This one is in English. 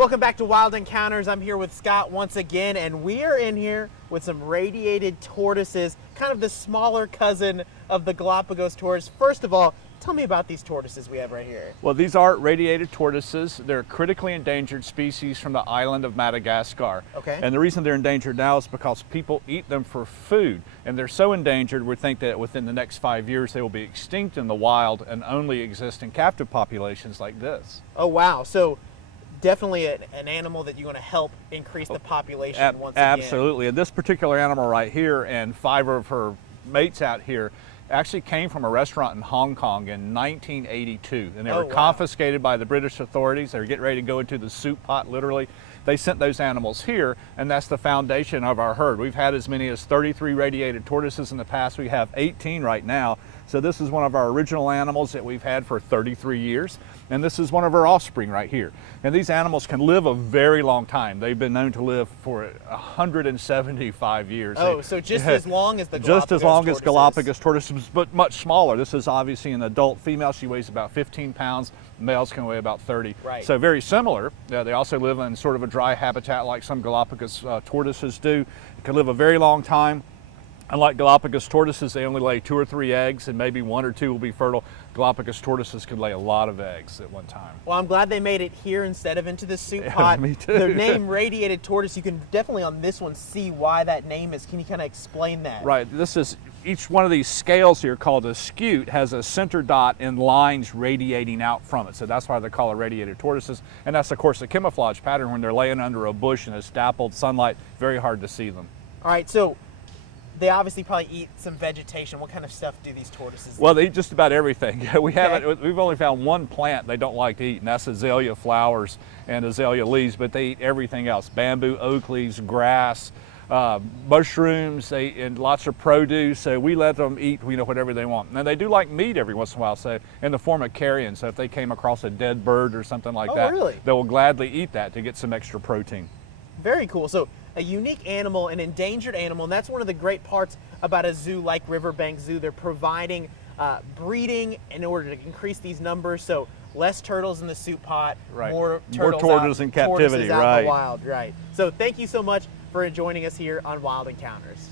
Welcome back to Wild Encounters. I'm here with Scott once again, and we are in here with some radiated tortoises, kind of the smaller cousin of the Galapagos tortoise. First of all, tell me about these tortoises we have right here. Well, these are radiated tortoises. They're a critically endangered species from the island of Madagascar. Okay. And the reason they're endangered now is because people eat them for food. And they're so endangered, we think that within the next 5 years, they will be extinct in the wild and only exist in captive populations like this. Oh, wow. So definitely an animal that you're going to help increase the population once again. Absolutely. And this particular animal right here and 5 of her mates out here actually came from a restaurant in Hong Kong in 1982, and they were confiscated by the British authorities. They were getting ready to go into the soup pot, literally. They sent those animals here, and that's the foundation of our herd. We've had as many as 33 radiated tortoises in the past. We have 18 right now. So this is one of our original animals that we've had for 33 years, and this is one of our offspring right here. And these animals can live a very long time. They've been known to live for 175 years. Oh, so just as long as the Galapagos Just as long tortoises. as Galapagos tortoises, but much smaller. This is obviously an adult female. She weighs about 15 pounds. Males can weigh about 30. Right. So very similar. They also live in sort of a dry habitat like some Galapagos tortoises do. It can live a very long time. Unlike Galapagos tortoises, they only lay 2 or 3 eggs, and maybe 1 or 2 will be fertile. Galapagos tortoises can lay a lot of eggs at one time. Well, I'm glad they made it here instead of into the soup pot. Me too. The name Radiated Tortoise, you can definitely on this one see why that name is. Can you kind of explain that? Right. This is, each one of these scales here called a scute has a center dot and lines radiating out from it. So that's why they're called radiated tortoises. And that's, of course, a camouflage pattern. When they're laying under a bush in this dappled sunlight, very hard to see them. All right, so they obviously probably eat some vegetation. What kind of stuff do these tortoises eat? Well, they eat just about everything. We've only found one plant they don't like to eat, and that's azalea flowers and azalea leaves, but they eat everything else. Bamboo, oak leaves, grass, mushrooms, and lots of produce. So we let them eat, whatever they want. And they do like meat every once in a while, so in the form of carrion. So if they came across a dead bird or something like that, really? they will gladly eat that to get some extra protein. Very cool. So a unique animal, an endangered animal, and that's one of the great parts about a zoo like Riverbanks Zoo. They're providing breeding in order to increase these numbers. So less turtles in the soup pot, right. more tortoises in captivity, tortoises out right. in the wild, right. So thank you so much for joining us here on Wild Encounters.